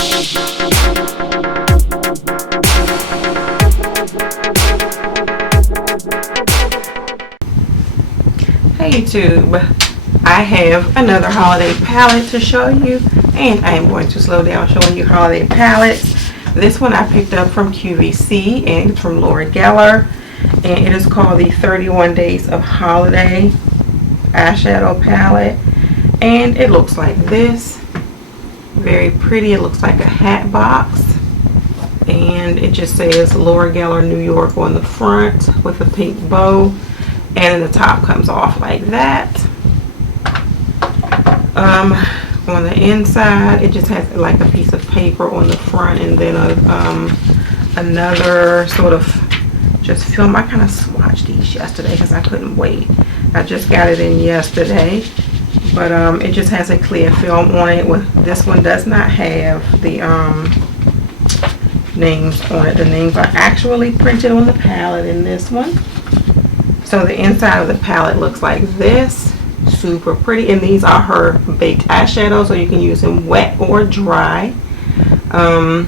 Hey YouTube, I have another holiday palette to show you, and I am going to slow down showing you holiday palettes. This one I picked up from QVC and it's from Laura Geller, and it is called the 31 Days of Holiday eyeshadow palette, and it looks like this. Very pretty. It looks like a hat box, and it just says Laura Geller New York on the front with a pink bow. And the top comes off like that. On the inside, it just has like a piece of paper on the front, and then another sort of just film. I kind of swatched these yesterday because I couldn't wait. I just got it in yesterday, but it just has a clear film on it. This one does not have the names on it. The names are actually printed on the palette in this one. So the inside of the palette looks like this. Super pretty. And these are her baked eyeshadows, so you can use them wet or dry. I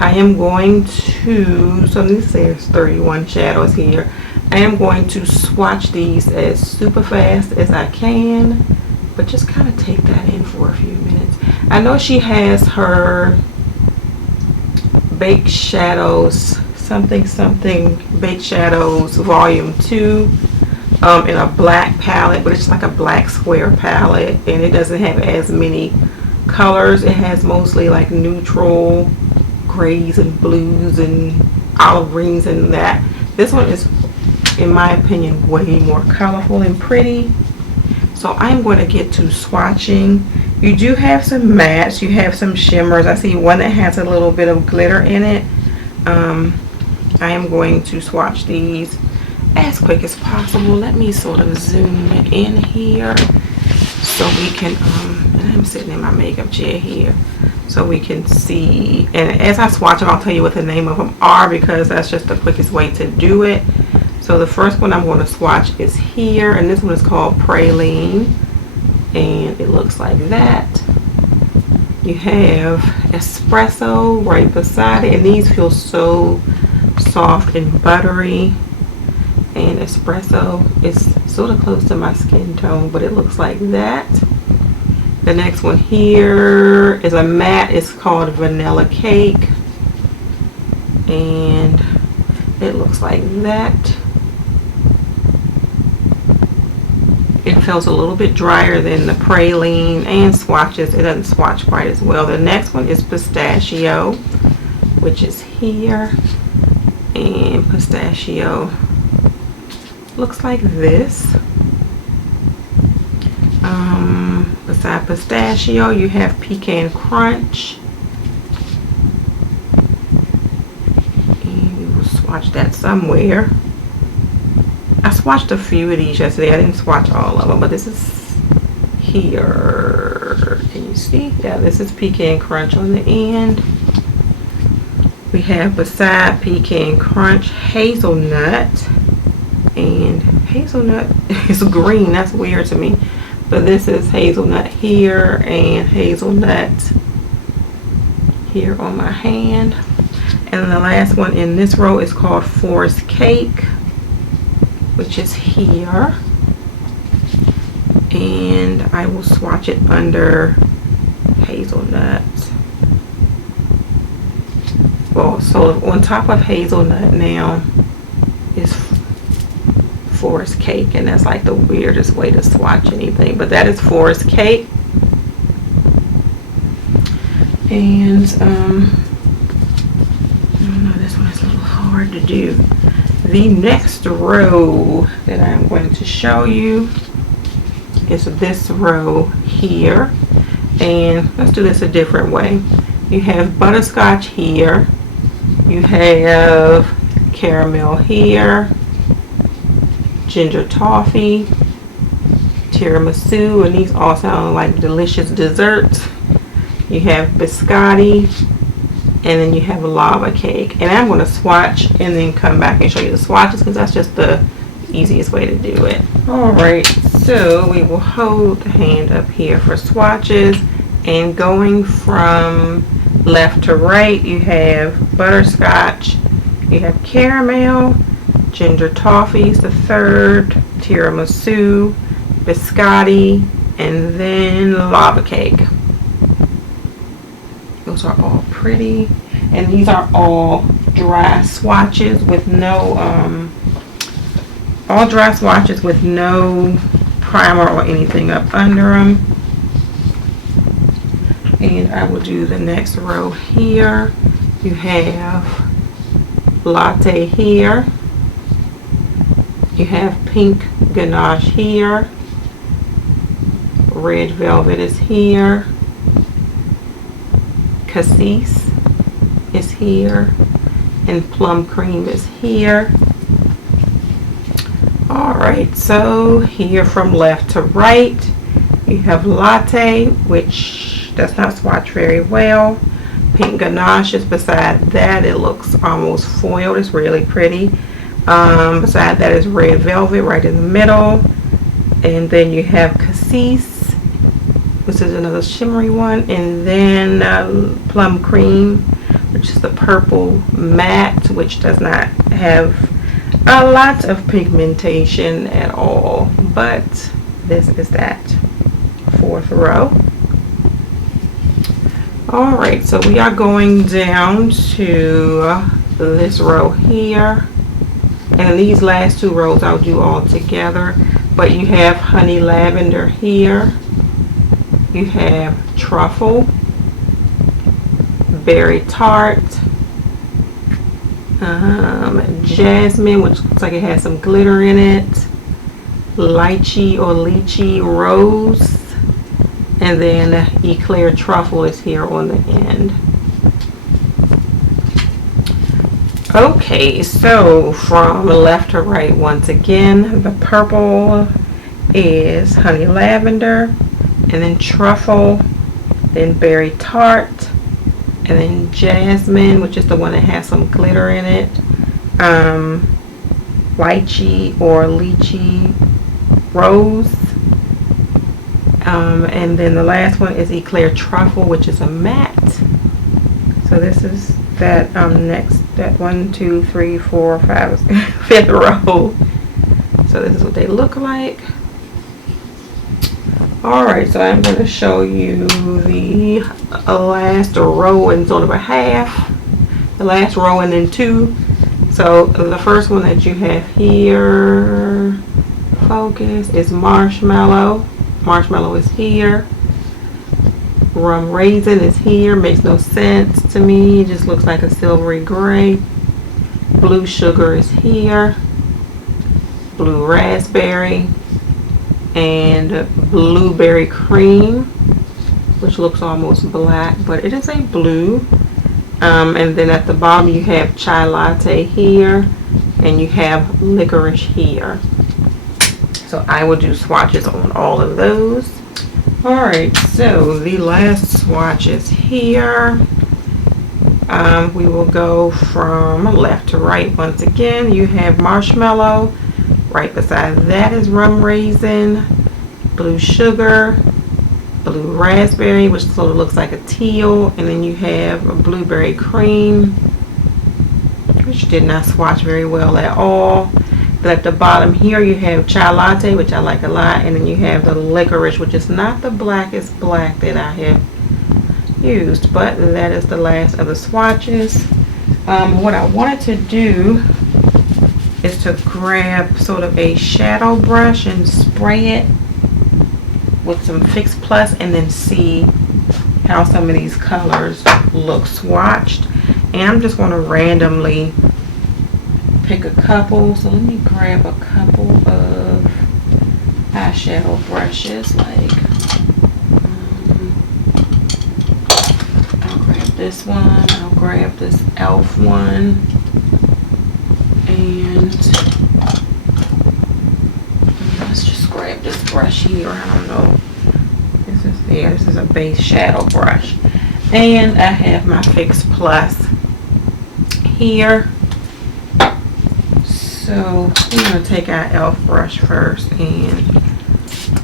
am going to, so this says 31 shadows here. I am going to swatch these as super fast as I can, but just kind of take that in for a few minutes. I know she has her baked shadows, something baked shadows volume 2 in a black palette, but it's like a black square palette, and it doesn't have as many colors. It has mostly like neutral grays and blues and olive greens and that. This one is, in my opinion, way more colorful and pretty. So I'm going to get to swatching. You do have some mattes, you have some shimmers. I see one that has a little bit of glitter in it. I am going to swatch these as quick as possible. Let me sort of zoom in here so we can, and I'm sitting in my makeup chair here so we can see. And as I swatch them, I'll tell you what the name of them are, because that's just the quickest way to do it. So the first one I'm going to swatch is here, and this one is called Praline, and it looks like that. You have Espresso right beside it, and these feel so soft and buttery. And Espresso is sort of close to my skin tone, but it looks like that. The next one here is a matte. It's called Vanilla Cake, and it looks like that. It feels a little bit drier than the Praline, and swatches, it doesn't swatch quite as well. The next one is Pistachio, which is here, and Pistachio looks like this. Beside Pistachio, you have Pecan Crunch, and we will swatch that somewhere. I swatched a few of these yesterday. I didn't swatch all of them, but this is here. Can you see? Yeah, this is Pecan Crunch on the end. We have beside Pecan Crunch Hazelnut, and hazelnut is green. That's weird to me, but this is hazelnut here and hazelnut here on my hand. And then the last one in this row is called Forest Cake, which is here, and I will swatch it under hazelnut. Well, so on top of hazelnut now is Forest Cake, and that's like the weirdest way to swatch anything, but that is Forest Cake. And I don't know, this one is a little hard to do. The next row that I'm going to show you is this row here, and let's do this a different way. You have butterscotch here, you have caramel here, ginger toffee, tiramisu, and these all sound like delicious desserts. You have biscotti, and then you have lava cake. And I'm going to swatch and then come back and show you the swatches, because that's just the easiest way to do it. Alright, so we will hold the hand up here for swatches, and going from left to right, you have butterscotch, you have caramel, ginger toffees, the third, tiramisu, biscotti, and then lava cake. Those are all pretty, and these are all dry swatches with no primer or anything up under them. And I will do the next row here. You have latte here, you have pink ganache here, red velvet is here, cassis is here, and plum cream is here. Alright, so here from left to right, you have latte, which does not swatch very well. Pink ganache is beside that. It looks almost foiled. It's really pretty. Beside that is red velvet right in the middle. And then you have cassis, which is another shimmery one. And then plum cream, which is the purple matte, which does not have a lot of pigmentation at all. But this is that fourth row. Alright, so we are going down to this row here, and these last two rows I'll do all together, but you have honey lavender here, you have truffle, berry tart, jasmine, which looks like it has some glitter in it, lychee or lychee rose, and then eclair truffle is here on the end. Okay, so from left to right once again, the purple is honey lavender, and then truffle, then berry tart, and then jasmine, which is the one that has some glitter in it, lychee or lychee rose, and then the last one is eclair truffle, which is a matte. So this is that next, that 1, 2, 3, 4, 5, 5th row. So this is what they look like. Alright, so I'm going to show you the last row and sort of a half. The last row and then two. So the first one that you have here, focus, is marshmallow. Marshmallow is here. Rum raisin is here. Makes no sense to me. It just looks like a silvery gray. Blue sugar is here. Blue raspberry. And blueberry cream, which looks almost black, but it is a blue. And then at the bottom you have chai latte here, and you have licorice here. So I will do swatches on all of those. Alright, so the last swatches here. We will go from left to right once again. You have marshmallow. Right beside that is rum raisin, blue sugar, blue raspberry, which sort of looks like a teal, and then you have a blueberry cream, which did not swatch very well at all. But at the bottom here you have chai latte, which I like a lot, and then you have the licorice, which is not the blackest black that I have used, but that is the last of the swatches. What I wanted to do is to grab sort of a shadow brush and spray it with some Fix Plus, and then see how some of these colors look swatched. And I'm just going to randomly pick a couple. So let me grab a couple of eyeshadow brushes. Like I'll grab this one, I'll grab this e.l.f. one, and let's just grab this brush here. I don't know. This is a base shadow brush, and I have my Fix Plus here. So I'm going to take our e.l.f. brush first and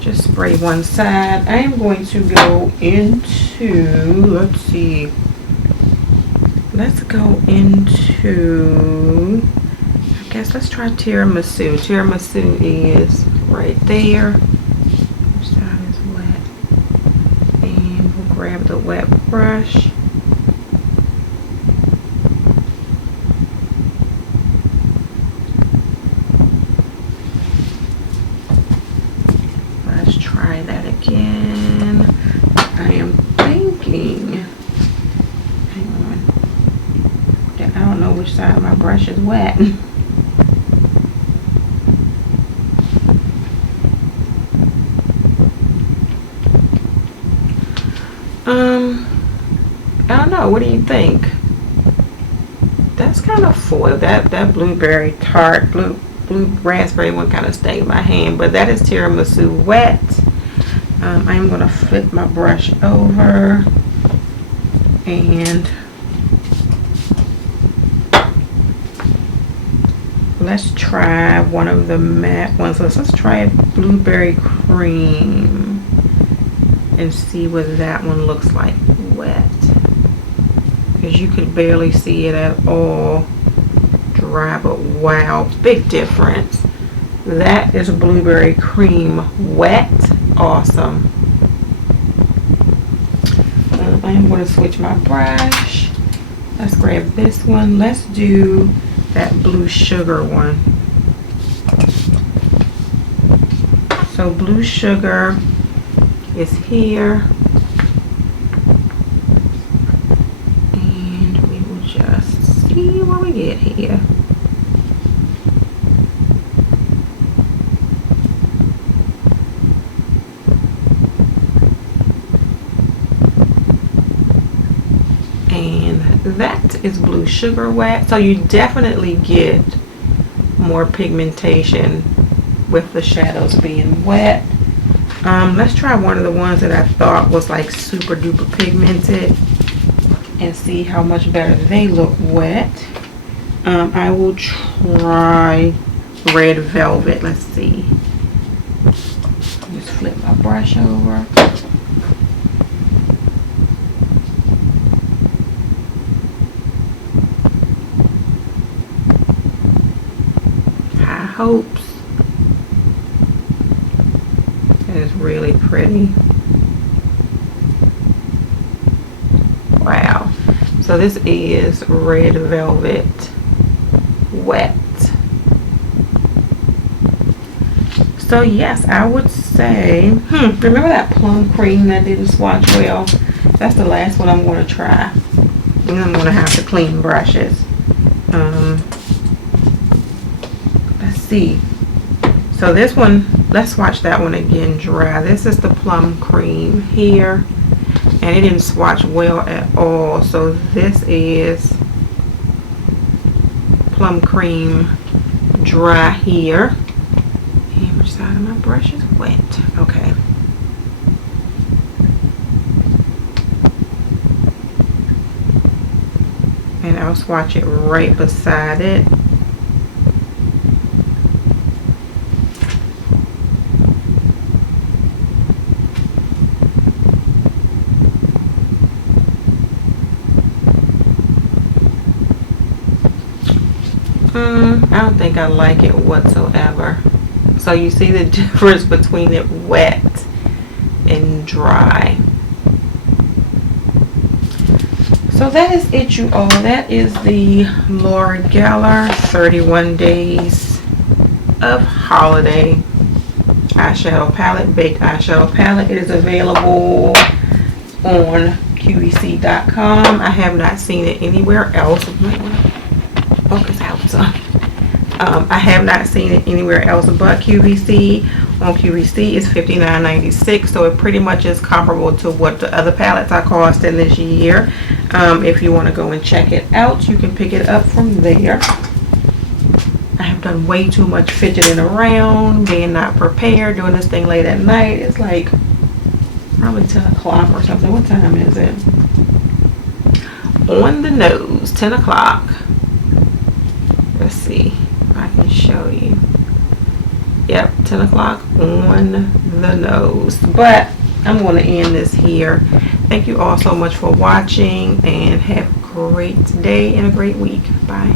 just spray one side. I am going to go into, let's see, let's go into, I guess let's try tiramisu. Tiramisu is right there. Which side is wet? And we'll grab the wet brush. Let's try that again. I am thinking, hang on. I don't know which side of my brush is wet. I don't know. What do you think? That's kind of foil. That blueberry tart, blue raspberry one kind of stained my hand, but that is tiramisu wet. I'm gonna flip my brush over and let's try one of the matte ones. Let's try blueberry cream and see what that one looks like wet, because you could barely see it at all dry, but wow, big difference. That is blueberry cream wet. Awesome. I am going to switch my brush. Let's grab this one. Let's do that blue sugar one. So blue sugar is here, and we will just see what we get here. And that is blue sugar wet. So you definitely get more pigmentation with the shadows being wet. Let's try one of the ones that I thought was like super duper pigmented and see how much better they look wet. I will try red velvet. Let's see. Just flip my brush over. High hopes. It is really pretty. Wow. So this is red velvet wet. So yes, I would say, remember that plum cream that didn't swatch well? That's the last one I'm going to try. And I'm going to have to clean brushes. Let's see. So this one, let's swatch that one again dry. This is the plum cream here, and it didn't swatch well at all. So this is plum cream dry here. And which side of my brush is wet? Okay. And I'll swatch it right beside it. I don't think I like it whatsoever. So you see the difference between it wet and dry. So that is it, you all. That is the Laura Geller 31 Days of Holiday eyeshadow palette, baked eyeshadow palette. It is available on QVC.com. I have not seen it anywhere else. Focus out some. I have not seen it anywhere else but QVC. On QVC it's $59.96, so it pretty much is comparable to what the other palettes I cost in this year. If you want to go and check it out, you can pick it up from there. I have done way too much fidgeting around, being not prepared, doing this thing late at night. It's like probably 10 o'clock or something. What time is it? On the nose, 10 o'clock. Let's see if I can show you. Yep, 10 o'clock on the nose. But I'm going to end this here. Thank you all so much for watching, and have a great day and a great week. Bye.